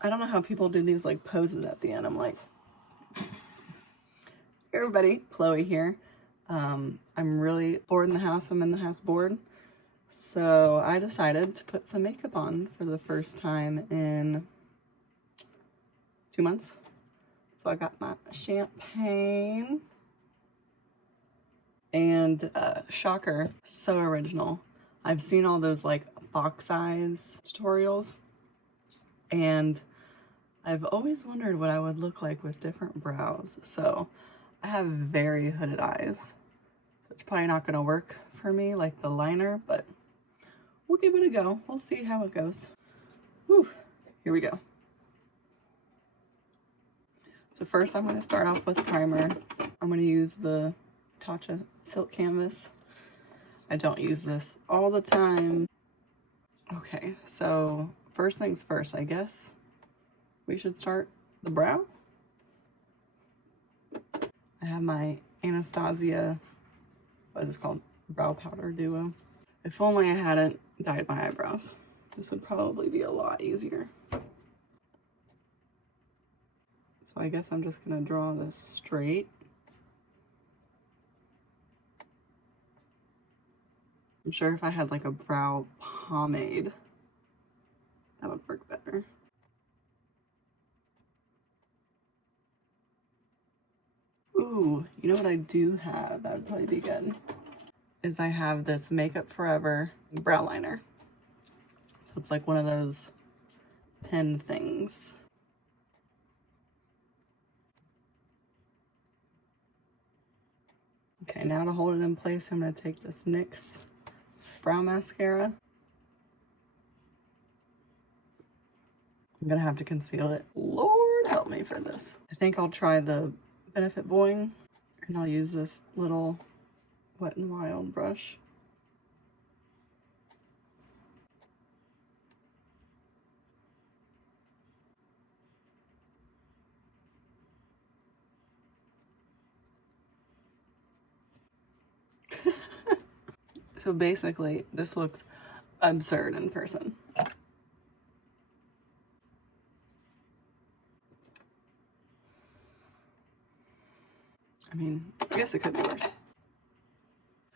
I don't know how people do these like poses at the end. I'm like, hey everybody, Chloe here. I'm really bored in the house. I'm in the house bored. So I decided to put some makeup on for the first time in 2 months. So I got my champagne and shocker, so original. I've seen all those like box eyes tutorials and I've always wondered what I would look like with different brows. So I have very hooded eyes. So it's probably not gonna work for me like the liner, but we'll give it a go. We'll see how it goes. Whew, here we go. So first I'm gonna start off with primer. I'm gonna use the Tatcha Silk Canvas. I don't use this all the time. Okay, so first things first, I guess we should start the brow. I have my Anastasia, what is this called? Brow Powder Duo. If only I hadn't dyed my eyebrows. This would probably be a lot easier. So I guess I'm just gonna draw this straight. I'm sure if I had like a brow pomade, that would work better. Ooh, you know what I do have that would probably be good? Is I have this Makeup Forever brow liner. So it's like one of those pen things. Okay, now to hold it in place, I'm gonna take this NYX brow mascara. I'm gonna have to conceal it. Lord help me for this. I think I'll try the Benefit Boing, and I'll use this little Wet n Wild brush. So basically, this looks absurd in person. I mean, I guess it could be worse.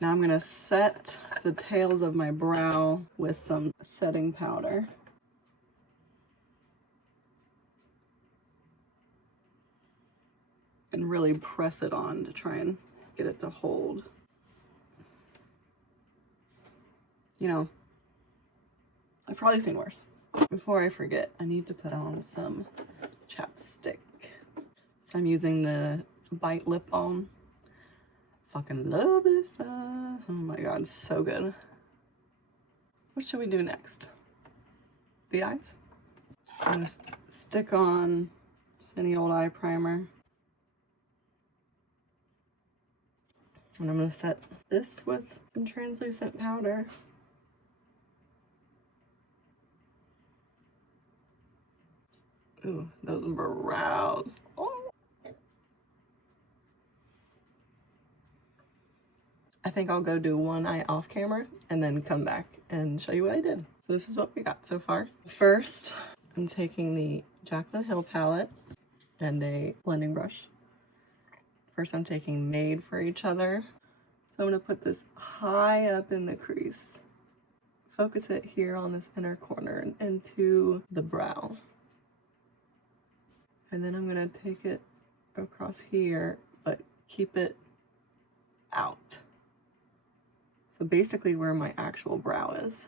Now I'm gonna set the tails of my brow with some setting powder. And really press it on to try and get it to hold. You know, I've probably seen worse. Before I forget, I need to put on some chapstick. So I'm using the Bite Lip Balm. Fucking love this stuff. Oh my god, so good. What should we do next? The eyes? I'm gonna stick on just any old eye primer. And I'm gonna set this with some translucent powder. Ooh, those brows. Oh. I think I'll go do one eye off camera and then come back and show you what I did. So this is what we got so far. First, I'm taking the Jaclyn Hill palette and a blending brush. First, I'm taking Made for Each Other. So I'm gonna put this high up in the crease. Focus it here on this inner corner and into the brow. And then I'm gonna take it across here, but keep it out. So basically where my actual brow is.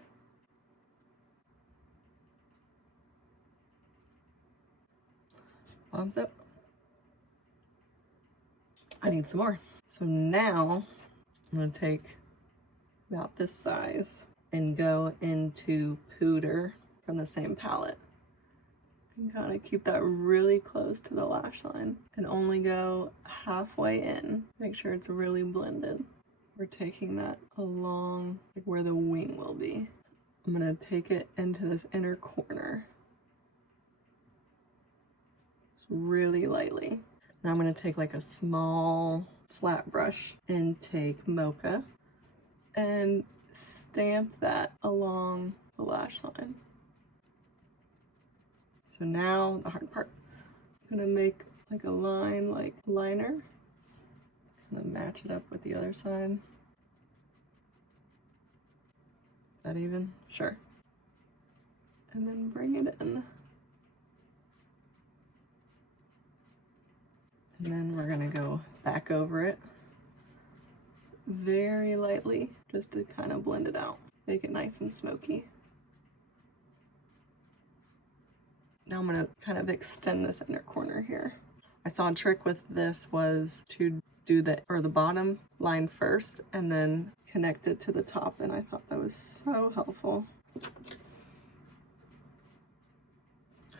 Thumbs up. I need some more. So now I'm gonna take about this size and go into Pooter from the same palette. And kind of keep that really close to the lash line and only go halfway in. Make sure it's really blended. We're taking that along like where the wing will be. I'm gonna take it into this inner corner. Just really lightly. Now I'm gonna take like a small flat brush and take Mocha and stamp that along the lash line. So now the hard part, I'm gonna make like a line, like liner. Kind of match it up with the other side. Is that even? Sure. And then bring it in. And then we're gonna go back over it very lightly, just to kind of blend it out. Make it nice and smoky. Now I'm gonna kind of extend this inner corner here. I saw a trick with this was to do the bottom line first and then connect it to the top, and I thought that was so helpful.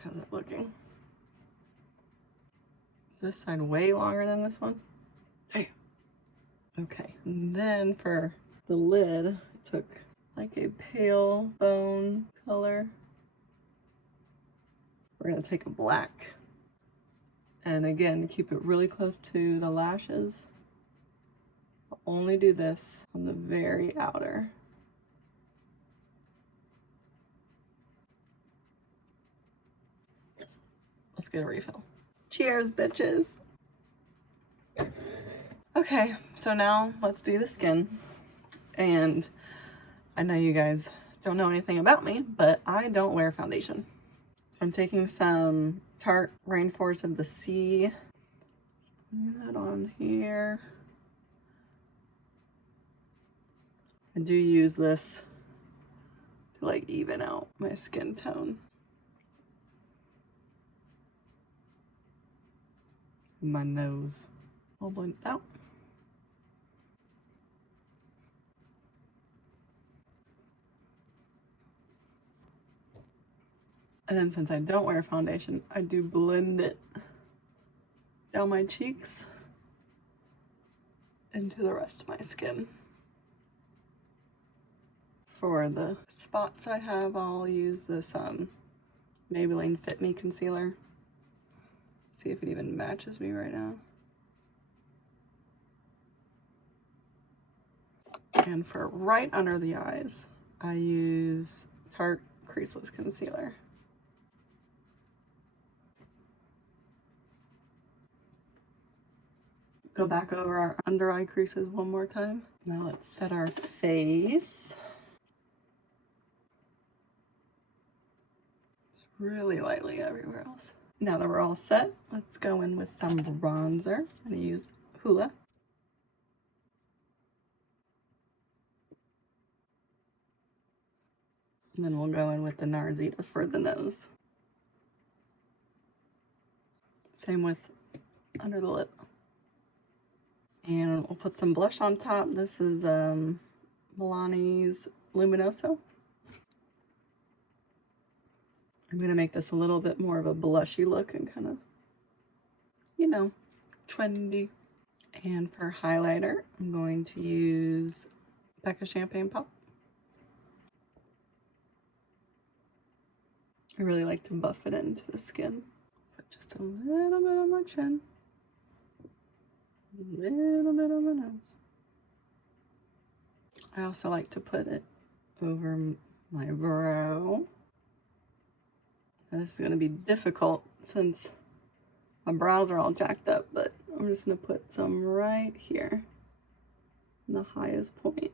How's it looking? Is this side way longer than this one? Hey. Okay, and then for the lid, I took like a pale bone color. We're gonna take a black. And again, keep it really close to the lashes. I'll only do this on the very outer. Let's get a refill. Cheers, bitches. Okay, so now let's do the skin. And I know you guys don't know anything about me, but I don't wear foundation. So I'm taking some Tarte Rainforest of the Sea. Put that on here. I do use this to like even out my skin tone. My nose. I'll blend it out. And then since I don't wear foundation, I do blend it down my cheeks into the rest of my skin. For the spots I have, I'll use this Maybelline Fit Me concealer. See if it even matches me right now. And for right under the eyes, I use Tarte Creaseless Concealer. Go back over our under eye creases one more time. Now let's set our face. Just really lightly everywhere else. Now that we're all set, let's go in with some bronzer. I'm gonna use Hoola. And then we'll go in with the Narzita for the nose. Same with under the lip. And we'll put some blush on top. This is Milani's Luminoso. I'm gonna make this a little bit more of a blushy look and kind of, you know, trendy. And for highlighter, I'm going to use Becca Champagne Pop. I really like to buff it into the skin. Put just a little bit on my chin. A little bit on my nose. I also like to put it over my brow. Now, this is going to be difficult since my brows are all jacked up, but I'm just going to put some right here in the highest point.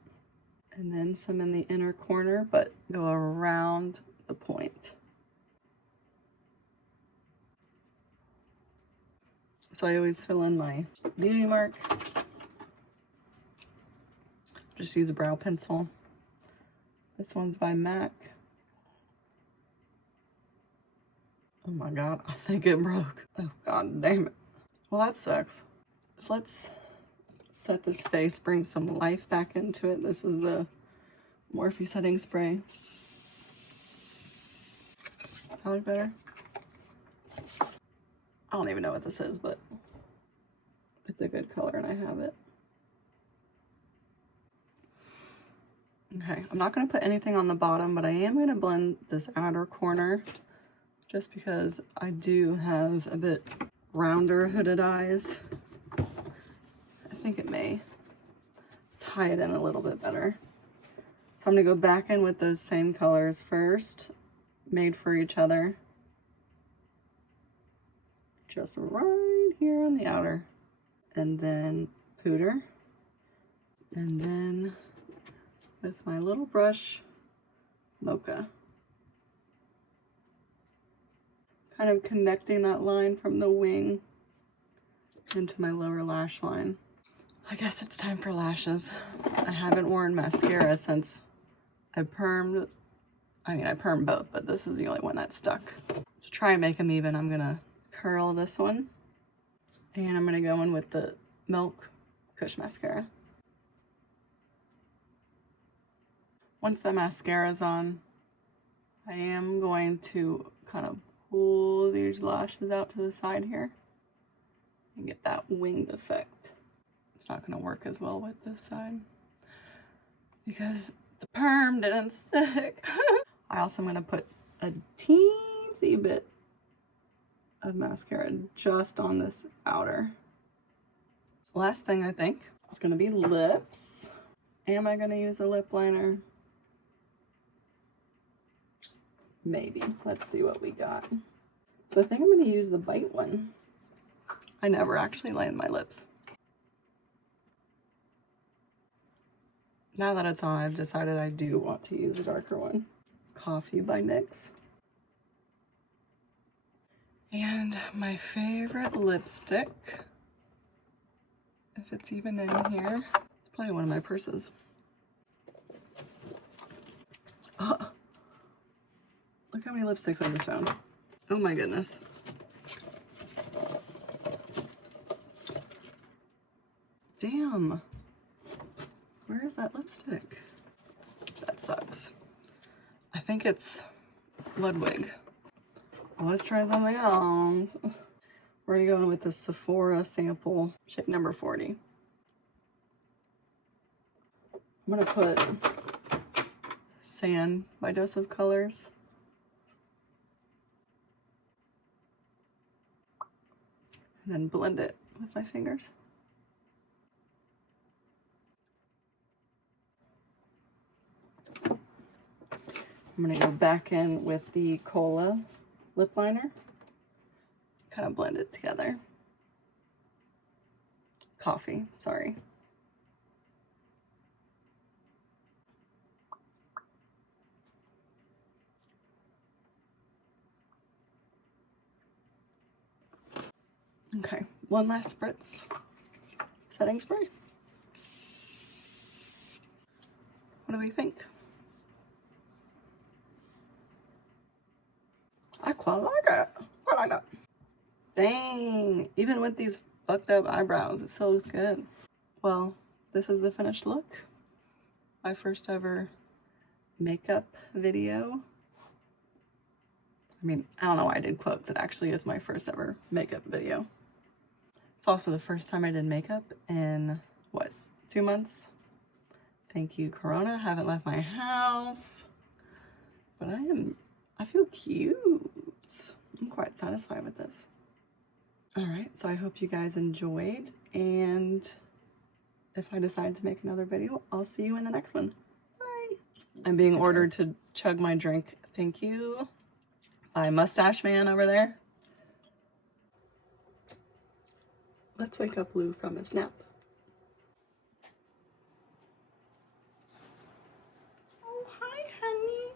And then some in the inner corner, but go around the point. So I always fill in my beauty mark. Just use a brow pencil. This one's by MAC. Oh my God, I think it broke. Oh God damn it. Well, that sucks. So let's set this face, bring some life back into it. This is the Morphe setting spray. Does that look better? I don't even know what this is, but it's a good color and I have it. Okay, I'm not going to put anything on the bottom, but I am going to blend this outer corner just because I do have a bit rounder hooded eyes. I think it may tie it in a little bit better. So I'm going to go back in with those same colors first, made for each other. just right here on the outer. And then pooter. And then with my little brush, mocha. Kind of connecting that line from the wing into my lower lash line. I guess it's time for lashes. I haven't worn mascara since I permed. I mean, I permed both, but this is the only one that stuck. To try and make them even, I'm gonna curl this one. And I'm gonna go in with the Milk Kush mascara. Once the mascara's on, I am going to kind of pull these lashes out to the side here and get that winged effect. It's not going to work as well with this side because the perm didn't stick. I also am going to put a teensy bit of mascara just on this outer. Last thing I think is going to be lips. Am I going to use a lip liner? Maybe. Let's see what we got. So I think I'm going to use the Bite one. I never actually line my lips. Now that it's on, I've decided I do want to use a darker one. Coffee by NYX. And my favorite lipstick, if it's even in here, it's probably one of my purses. Oh, look how many lipsticks I just found. Oh my goodness. Damn. Where is that lipstick? That sucks. I think it's Ludwig. Well, let's try something else. We're gonna go in with the Sephora sample, shade number 40. I'm gonna put Sand by Dose of Colors. And then blend it with my fingers. I'm gonna go back in with the Cola lip liner. Kind of blend it together. Coffee, sorry. Okay, one last spritz. Setting spray. What do we think? I quite like it. Quite like that. Dang, even with these fucked up eyebrows, it still looks good. Well, this is the finished look. My first ever makeup video. I mean, I don't know why I did quotes. It actually is my first ever makeup video. It's also the first time I did makeup in, what, 2 months? Thank you, Corona. Haven't left my house. But I feel cute. I'm quite satisfied with this. All right, so I hope you guys enjoyed. And if I decide to make another video, I'll see you in the next one. Bye. I'm being ordered to chug my drink. Thank you. By Mustache Man over there. Let's wake up Lou from his nap.